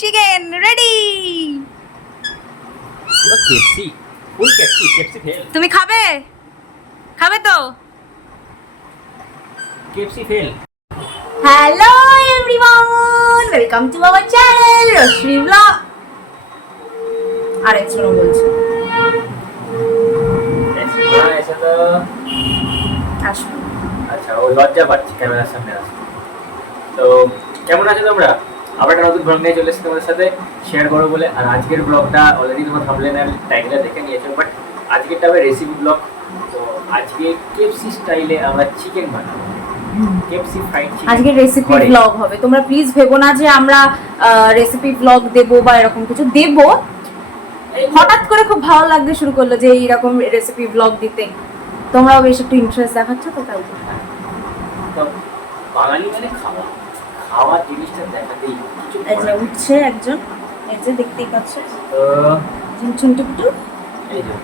Chicken ready. K F C full KFC fail. তুমি খাবে খাবে তো? K F C fail. Hello everyone, welcome to our channel Rashmi blog. আরে শুনো বলছি, এসে তো আসো। আচ্ছা, ও লজ্জা পাচ্ছি ক্যামেরার সামনে আসতে। তো কেমন আছো তোমরা? আবার একটা নতুন ব্লগ নিয়ে চলে এসেছি তোমাদের সাথে শেয়ার করবো বলে। আর আজকের ব্লগটা অলরেডি তোমরা থাম্বনেল আর টাইটেলে দেখে নিয়েছো, বাট আজকেরটা হবে রেসিপি ব্লগ। তো আজকে কেএফসি স্টাইলে আমরা চিকেন বানাবো। কেএফসি ফ্রাইড চিকেন আজকে রেসিপি ব্লগ হবে। তোমরা প্লিজ ভেবো না যে আমরা রেসিপি ব্লগ দেব বা এরকম কিছু দেব। হঠাৎ করে খুব ভালো লাগতে শুরু করলো যে এইরকম রেসিপি ব্লগ দিতে। তোমরাও বেশ একটু ইন্টারেস্ট দেখাচ্ছ, তো তাই তো বাঙালি মানে খাওয়া, খাওয়ার জিনিসটা দেখাতেই কিছু এই যে উঠছে একজন, এই যে দেখতেই পাচ্ছ তো ঝুনঝুন টুকটু। এই যে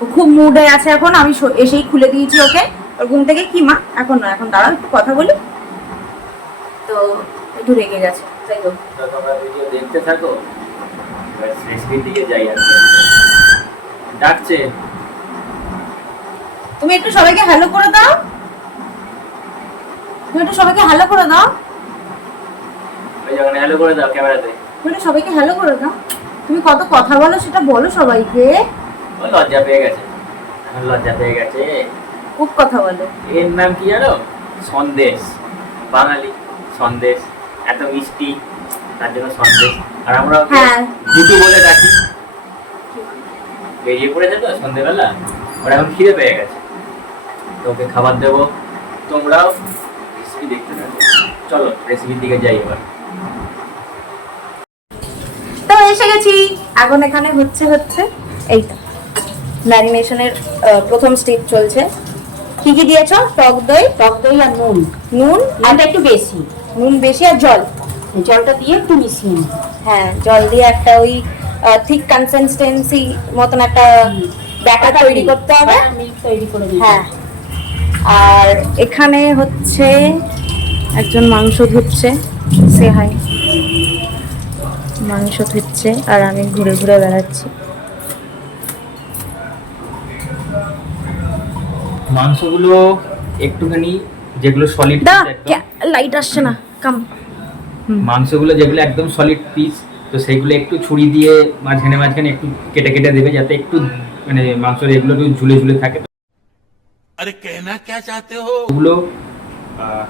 ও খুব মুডে আছে এখন। আমি এসেই খুলে দিয়েছি ওকে ওর ঘুম থেকে। কি মা এখন না, এখন দাঁড়াও একটু কথা বলি। তো একটু রেগে গেছে, তাই তো। তোমরা ভিডিও দেখতে থাকো, রেসিপির দিকে যাই। আর ডাকছে, তুমি একটু সবাইকে হ্যালো করে দাও। তুমি একটু সবাইকে হ্যালো করে দাও। ওই যখন হ্যালো করে দাও ক্যামেরাতে। তুমি একটু সবাইকে হ্যালো করে দাও। তুমি কত কথা বলো সেটা বলো সবাইকে। ও লজ্জা পেয়ে গেছে, এখন লজ্জা পেয়ে গেছে। খুব কথা বলো। এর নাম কি জানো? সন্দেশ। বাঙালি সন্দেশ, এত মিষ্টি, তার জন্য সন্দেশ। আর আমরা ওকে হ্যাঁ। দুটো বলে ডাকি। বেরিয়ে পড়েছে তো সন্ধ্যেবেলা, ওর এখন খিদে পেয়ে গেছে, তো ওকে খাবার দেবো। তোমরাও রেসিপি দেখতে থাকো। চলো রেসিপির দিকে যাই এবার। তো এসে গেছি। এখন এখানে হচ্ছে এইটা ম্যারিনেশনের প্রথম স্টেপ চলছে। কি কি দিয়েছো? টক দই আর নুন। নুন নুনটা একটু বেশি, নুন বেশি আর জল। জলটা দিয়ে একটু মিশিয়ে নিই। হ্যাঁ, জল দিয়ে একটা ওই থিক কনসিস্টেন্সি মতন একটা ব্যাটার তৈরি করতে হবে। মিল্ক তৈরি করে দিই। হ্যাঁ, আর এখানে হচ্ছে একজন মাংস ধুচ্ছে। সে হাই, মাংস ধুচ্ছে আর আমি ঘুরে ঘুরে বেড়াচ্ছি। মাংসগুলো একটুখানি যেগুলো সলিড, দা লাইট আসছে না, কাম। মাংসগুলো যেগুলো একদম সলিড পিস, তো সেইগুলো একটু ছুরি দিয়ে মাঝখানে মাঝখানে একটু কেটে কেটে দেবে, যাতে একটু মানে মাংসের এগুলো একটু ঝুলে ঝুলে থাকে। अरे कहना क्या चाहते हो? ওগুলো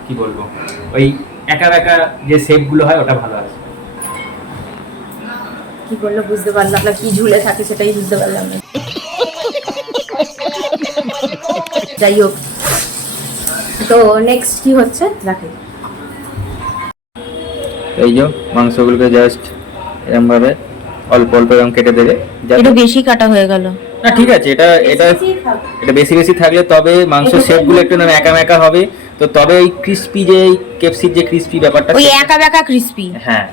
কি বলবো, ওই একা একা যে শেপগুলো হয় ওটা ভালো আছে। কি বললো বুঝতে পারলাম না, কি ঝুলে থাকে সেটাই বুঝতে পারলাম না। যাই হোক, তো নেক্সট কি হচ্ছে দেখো। এই যে মাংসগুলোকে জাস্ট এরকম ভাবে অল্প অল্প এরকম কেটে দেবে। এটা বেশি কাটা হয়ে গেল না ঠিক আছে, এটা এটা এটা বেশি বেশি থাকলে তবে মাংসের শেপগুলো একটু না একা একা হবে, তো তবে এই ক্রিস্পি যে কেএফসির যে ক্রিস্পি ব্যাপারটা, ওই একা বেকা ক্রিস্পি। হ্যাঁ।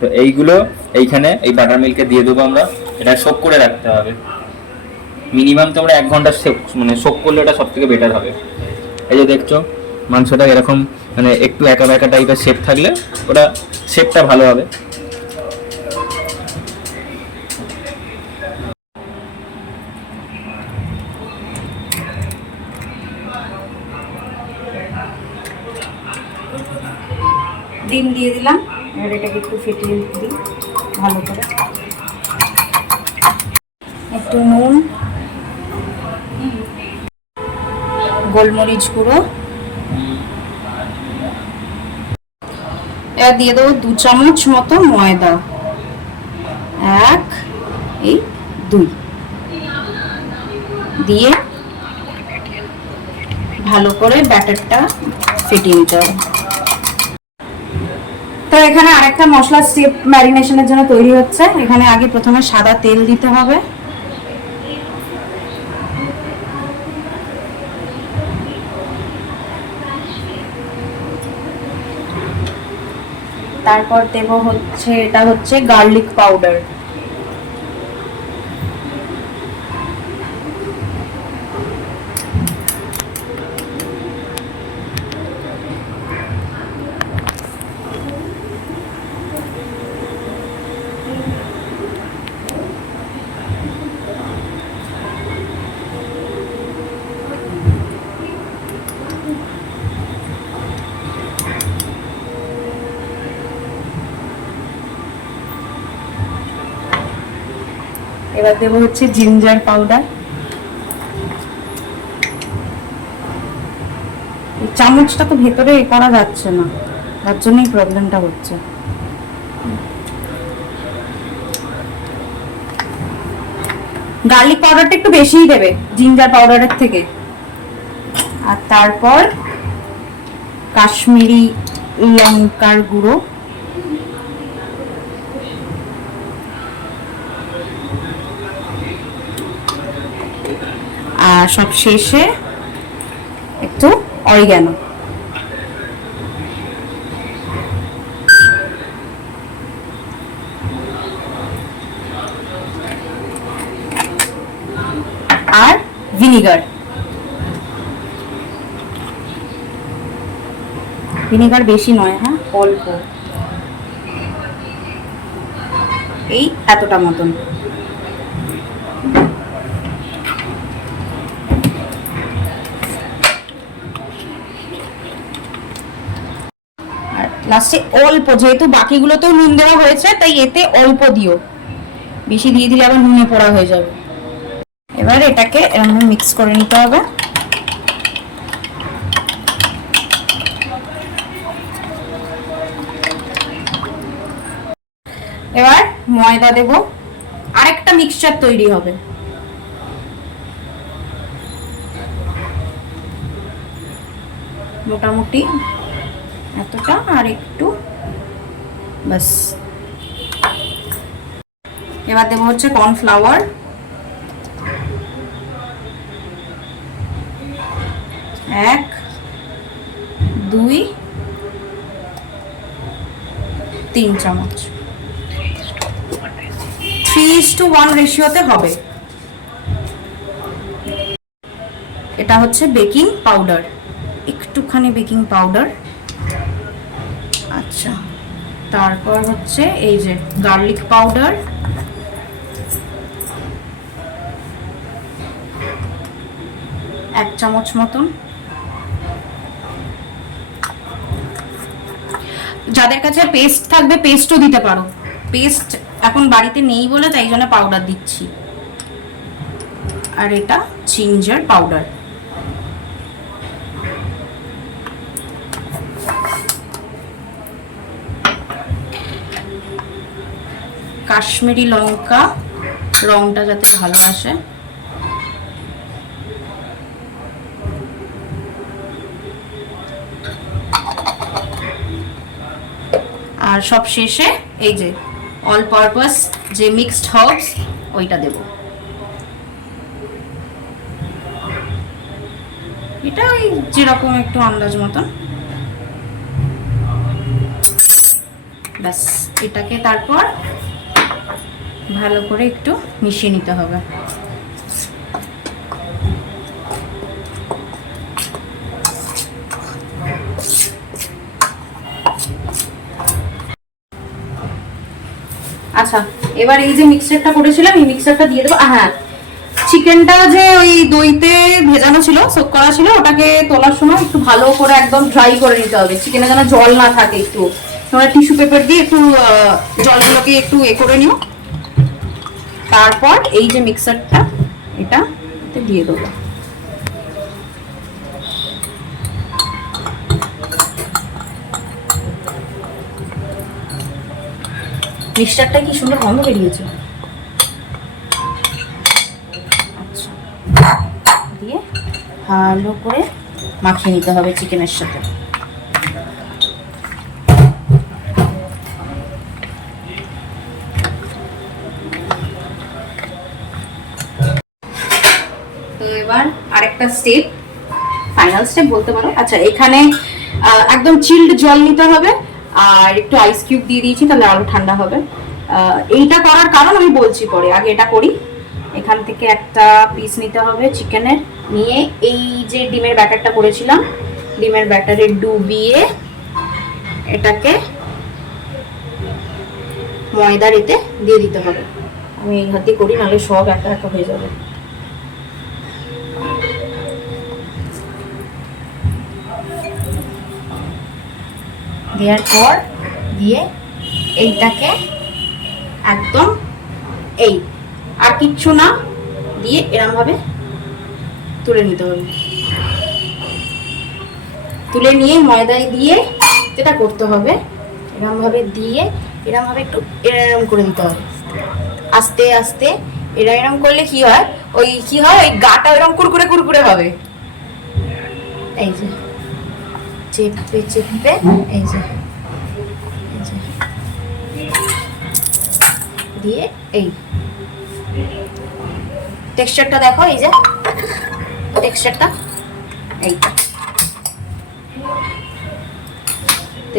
তো এইগুলো এইখানে এই বাটার মিল্কে দিয়ে দেবো আমরা। এটা সোক করে রাখতে হবে মিনিমাম তোমরা 1 ঘন্টা, মানে সোক করলে এটা সব থেকে বেটার হবে। এই যে দেখছো মাংসটা এরকম মানে একটু একা বেকা টাইপের শেপ থাকলে ওটা শেপটা ভালো হবে। ডিম দিয়ে দিলাম, এবার এটাকে একটু ফেটিয়ে দিই ভালো করে। একটু নুন, গোলমরিচ গুঁড়ো, এবার দিয়ে দেবো 2 চামচ মতো ময়দা। 1 এই 2 দিয়ে ভালো করে ব্যাটারটা ফেটিয়ে নিতে হবে। তো এখানে আরেকটা মশলা স্টেপ ম্যারিনেশনের জন্য তৈরি হচ্ছে। এখানে আগে প্রথমে সাদা তেল দিতে হবে। তারপর দেব হচ্ছে, এটা হচ্ছে গার্লিক পাউডার। এবার দেবো হচ্ছে জিঞ্জার পাউডার। এই চামচটা তো ভেতরে করা যাচ্ছে না, তার জন্যই প্রবলেমটা হচ্ছে। গার্লিক পাউডারটা একটু বেশিই দেবে জিঞ্জার পাউডারের থেকে। আর তারপর কাশ্মীরি লঙ্কার গুঁড়ো, আর সব শেষে একটু অরিগ্যানো। আর ভিনিগার। ভিনিগার বেশি নয়, হ্যাঁ অল্প, এই এতটা মতন। আর লাস্টে অল্প, যেহেতু বাকিগুলোতেও নুন দেওয়া হয়েছে তাই এতে অল্প দিও, বেশি দিয়ে দিলে আবার নুনে পোড়া হয়ে যাবে। এবার এটাকে এরকম মিক্স করে নিতে হবে। এবার ময়দা দেব, আরেকটা মিক্সচার তৈরি হবে। মোটামুটি এতটা, আর একটু বাস। এবার দেবো হচ্ছে কর্নফ্লাওয়ার, 1 2 3 চামচ। 3:1 রেশিওতে হবে। এটা হচ্ছে বেকিং পাউডার, একটুখানি বেকিং পাউডার। আচ্ছা, তারপর হচ্ছে এই যে গার্লিক পাউডার, এক চামচ মতন। যাদের কাছে পেস্ট থাকবে পেস্টও দিতে পারো, পেস্ট এখন বাড়িতে নেই বলে তাই জন্য পাউডার দিচ্ছি। আর এটা জিঞ্জার পাউডার। কাশ্মীরি লঙ্কা, রংটা যাতে ভালো আসে। আর সব শেষে এই যে অল পারপাস যে মিক্সড হার্বস ওইটা দেব। এটা ওই যেরকম একটু আন্দাজ মতন, ব্যাস। এটাকে তারপর ভালো করে একটু মিশিয়ে নিতে হবে। আচ্ছা, এবার এই যে মিক্সচারটা করেছিলাম এই মিক্সচারটা দিয়ে দেবো। হ্যাঁ, চিকেনটা যে ওই দইতে ভেজানো ছিল, সোক করা ছিল, ওটাকে তোলার সময় একটু ভালো করে একদম ড্রাই করে নিতে হবে, চিকেনে যেন জল না থাকে। একটু তোমরা টিস্যু পেপার দিয়ে একটু জলগুলোকে একটু করে নিও। তারপর এই যে মিক্সচারটা এটা দিয়ে দেবো। মিক্সচারটা কি সুন্দর গন্ধ বেরিয়েছে। আচ্ছা, দিয়ে ভালো করে মাখিয়ে নিতে হবে চিকেনের সাথে। তো এবার আরেকটা স্টেপ, ফাইনাল স্টেপ বলতে পারো। আচ্ছা, এখানে একদম চিল্ড জল নিতে হবে, আর একটু আইস কিউব দিয়ে দিয়েছি, তাহলে আরো ঠান্ডা হবে। এইটা করার কারণ আমি বলছি পরে, আগে এটা করি। এখান থেকে একটা পিস নিতে হবে চিকেনের, নিয়ে এই যে ডিমের ব্যাটারটা করেছিলাম, ডিমের ব্যাটারে ডুবিয়ে এটাকে ময়দার এতে দিয়ে দিতে হবে। আমি এই হাতে করি, নাহলে সব একা একা হয়ে যাবে। দেওয়ার পর দিয়ে এইটাকে একদম এই আর কিচ্ছু না, দিয়ে এরম ভাবে তুলে নিতে হবে। তুলে নিয়ে ময়দায় দিয়ে যেটা করতে হবে, এরম ভাবে দিয়ে এরম ভাবে একটু এরম করে দিতে হবে আস্তে আস্তে। এরম করলে কি হয়, ওই কি হয়, ওই গাটা এরম কুরকুরে কুরকুরে হবে। এই যে চেপে চেপে, এই যে দিয়ে এই টেক্সচারটা দেখো, এই যে টেক্সচারটা এইটা।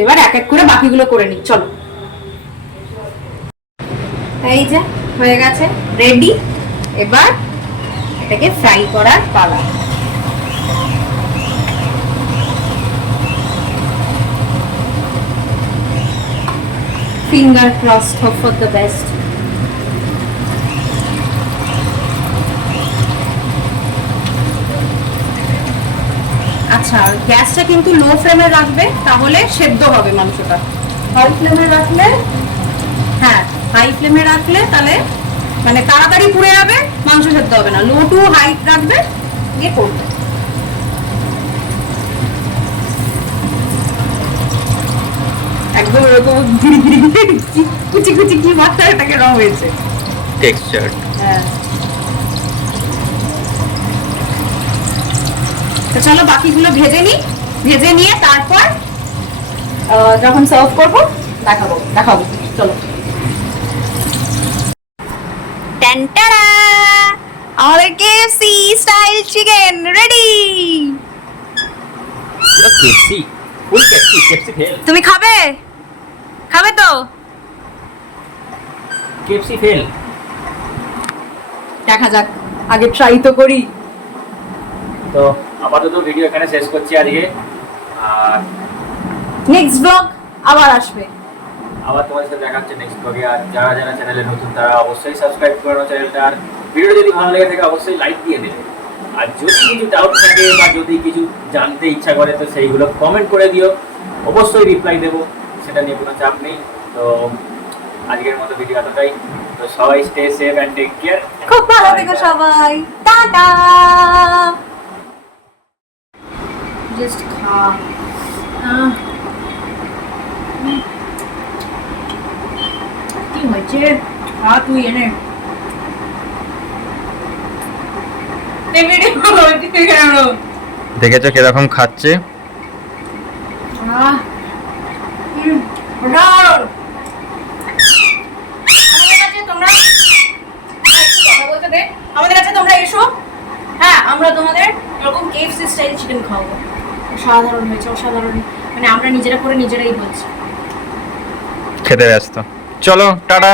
এবার এক এক করে বাকিগুলো করে নিই, চলো। এই যে হয়ে গেছে, রেডি। এবার এটাকে ফ্রাই করার পালা। Finger crossed, hope for the best. আচ্ছা, গ্যাসটা কিন্তু লো ফ্লেমে রাখবে, তাহলে সেদ্ধ হবে মাংসটা। হাই ফ্লেমে রাখলে, হ্যাঁ, হাই ফ্লেমে রাখলে তাহলে মানে তাড়াতাড়ি পুড়ে যাবে, মাংস সেদ্ধ হবে না। লো টু হাই রাখবে, দিয়ে করবে। একদম এরকম ধীরে ধীরে কুচি কুচি কি মাত্রা এটাকে রং হয়েছে টেক্সচার। হ্যাঁ, তো চলো বাকিগুলো ভেজে নিই। ভেজে নিয়ে তারপর যখন সার্ভ করবো দেখাবো। চলো। টানটারা, আমাদের KFC style chicken ready. K F C, full K F C, K F C fail, তুমি খাবে? খাবে তো? K F C fail. দেখা যাক, আগে ট্রাই তো করি। তো আপাতত ভিডিও এখানে শেষ করছি আজকে, আর নেক্সট ব্লগ আবার আসবে। আবার তোমাদের সাথে দেখা হচ্ছে নেক্সট ব্লগে। আর যারা যারা চ্যানেলে নতুন তারা অবশ্যই সাবস্ক্রাইব করে নাও চ্যানেলটা। আর ভিডিওটা যদি ভালো লেগে থাকে অবশ্যই লাইক দিয়ে দেবে। আর যদি কিছু ডাউট থাকে বা যদি কিছু জানতে ইচ্ছা করে তো সেইগুলো কমেন্ট করে দিও, অবশ্যই রিপ্লাই দেবো, সেটা নিয়ে কোনো চাপ নেই। তো আজকের মতো ভিডিও এতটাই। তো সবাই stay safe and take care. খুব ভালো থেকো সবাই, টাটা। জাস্ট খা। কি হয়েছে? তুই এনে দেখেছো কিরকম খাচ্ছে? আমাদের কাছে তোমরা এসো। হ্যাঁ, আমরা তোমাদের এরকম KFC স্টাইল চিকেন খাওয়াবো। অসাধারণ হয়েছে, অসাধারণ। মানে আমরা নিজেরা করে নিজেরাই বলছি। খেতে ব্যস্ত। চলো টাটা।